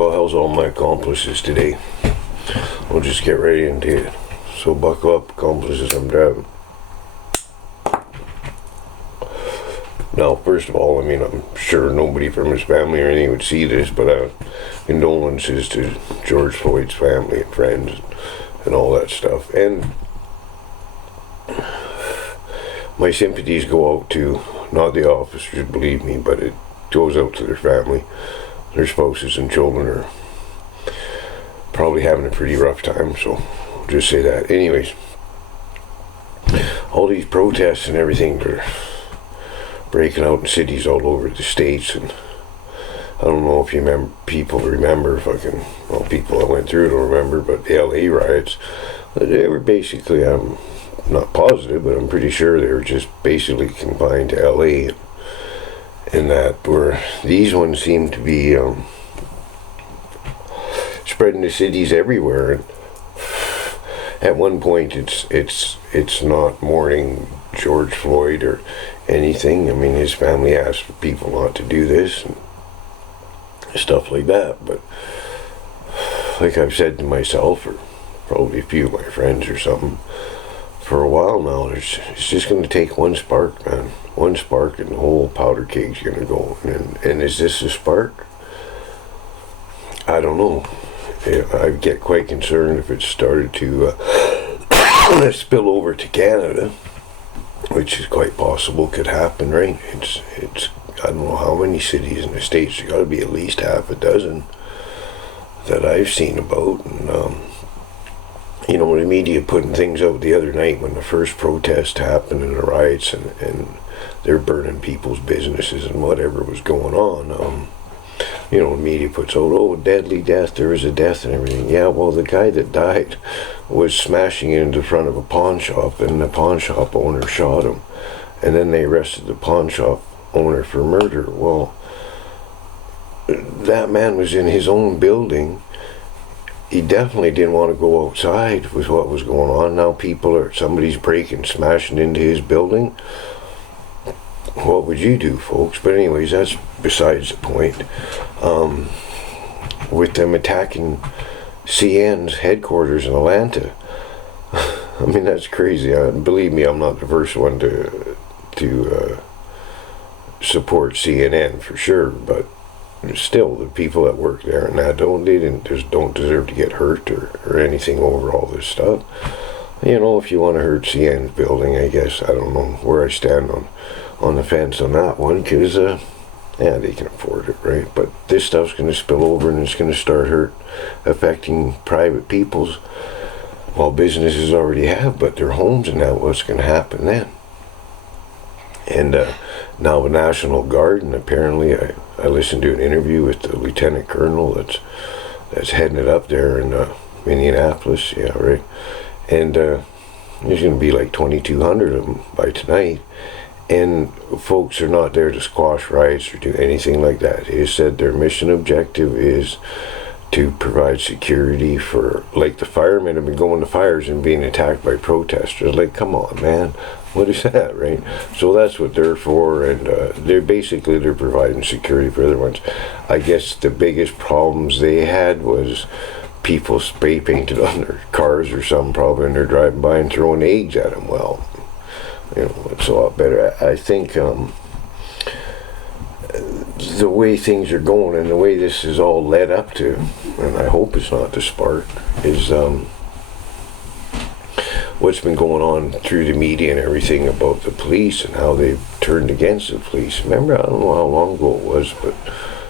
Well, how's all my accomplices today? We'll just get right into it. So buckle up, accomplices, I'm driving. Now, first of all, I mean, I'm sure nobody from his family or anything would see this, but condolences to George Floyd's family and friends and all that stuff. And my sympathies go out to, not the officers, believe me, but it goes out to their family. Their spouses and children are probably having a pretty rough time, so I'll just say that. Anyways, all these protests and everything are breaking out in cities all over the states, and I don't know if people remember people that went through it don't remember, but the LA riots, they were basically, I'm not positive, but I'm pretty sure they were just basically confined to LA, and that where these ones seem to be spreading to cities everywhere. And at one point it's not mourning George Floyd or anything. I mean, his family asked for people not to do this and stuff like that, but like I've said to myself, or probably a few of my friends or something, for a while now, it's just going to take one spark, man. One spark and the whole powder kegg's going to go. And is this a spark? I don't know. I get quite concerned if it started to spill over to Canada, which is quite possible, could happen, right? It's I don't know how many cities in the States. There's got to be at least half a dozen that I've seen about. And you know, the media putting things out the other night when the first protest happened and the riots, and they're burning people's businesses and whatever was going on. You know, the media puts out, oh, deadly death, there was a death and everything. Yeah, well, the guy that died was smashing into the front of a pawn shop, and the pawn shop owner shot him. And then they arrested the pawn shop owner for murder. Well, that man was in his own building. He definitely didn't want to go outside with what was going on. Now somebody's breaking, smashing into his building. What would you do, folks? But anyways, that's besides the point. With them attacking CN's headquarters in Atlanta, I mean, that's crazy. Believe me, I'm not the first one to support CNN for sure, but still, the people that work there and that don't deserve to get hurt or anything over all this stuff. You know, if you want to hurt CN's building, I guess, I don't know where I stand on the fence on that one, because yeah, they can afford it, right? But this stuff's going to spill over, and it's going to start affecting private people's, well, businesses already have, but their homes, and now what's going to happen then? And now the National Guard, and apparently I listened to an interview with the Lieutenant Colonel that's heading it up there in Minneapolis, yeah, right? And there's going to be like 2,200 of them by tonight. And folks are not there to squash riots or do anything like that. They said their mission objective is to provide security for, like, the firemen have been going to fires and being attacked by protesters. Like, come on, man. What is that, right? So that's what they're for, and they're providing security for other ones. I guess the biggest problems they had was people spray painted on their cars or something, probably, and they're driving by and throwing eggs at them. Well, you know, it's a lot better. I think the way things are going and the way this is all led up to, and I hope it's not the spark, is what's been going on through the media and everything about the police and how they've turned against the police. Remember, I don't know how long ago it was, but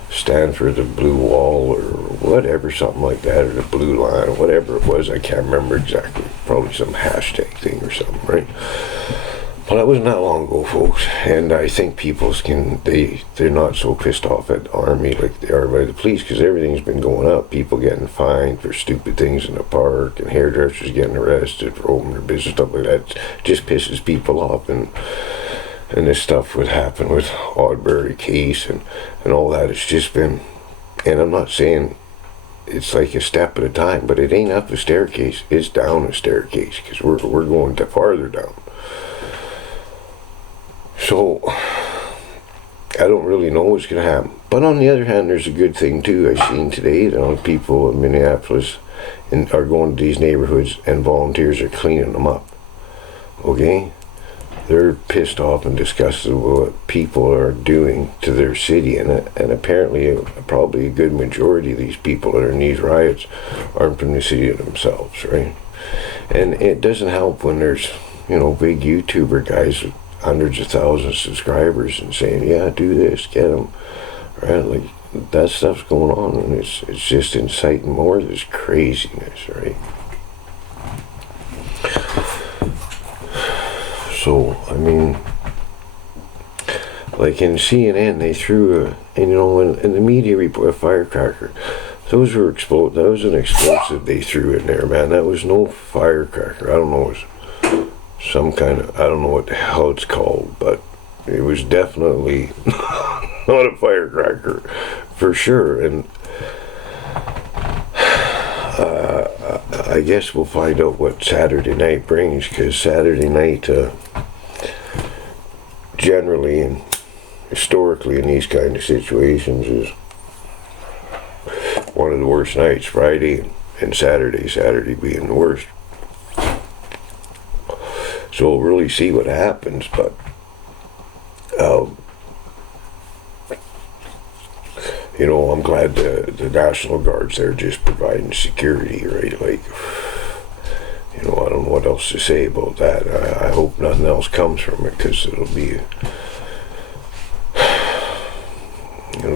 stand for the blue wall or whatever, something like that, or the blue line, or whatever it was. I can't remember exactly. Probably some hashtag thing or something, right? Well, that wasn't that long ago, folks, and I think they're not so pissed off at the army like they are by the police, because everything's been going up. People getting fined for stupid things in the park, and hairdressers getting arrested for opening their business, stuff like that. It just pisses people off, and this stuff would happen with Oddbury case and all that. It's just been, and I'm not saying it's like a step at a time, but it ain't up a staircase, it's down a staircase, because we're going farther down. So I don't really know what's going to happen, But on the other hand, there's a good thing too. I seen today, people in Minneapolis are going to these neighborhoods and volunteers are cleaning them up. Okay? They're pissed off and disgusted with what people are doing to their city, and apparently probably a good majority of these people that are in these riots aren't from the city themselves, right? And it doesn't help when there's, big YouTuber guys with hundreds of thousands of subscribers and saying, yeah, do this, get them. Right, like that stuff's going on, and it's just inciting more of this craziness, right? So I mean, like in CNN, they threw in the media report a firecracker. Those were that was an explosive they threw in there, man. That was no firecracker. I don't know, it was some kind of, I don't know what the hell it's called, but it was definitely not a firecracker, for sure. And I guess we'll find out what Saturday night brings, because Saturday night, generally and historically in these kind of situations, is one of the worst nights. Friday and Saturday being the worst. So we'll really see what happens, but I'm glad the National Guard's there just providing security, right? Like, I don't know what else to say about that. I hope nothing else comes from it, because it'll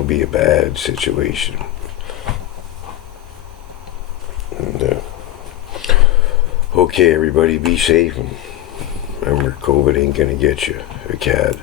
be a bad situation. And, okay, everybody, be safe, and remember, COVID ain't gonna get you, a cad.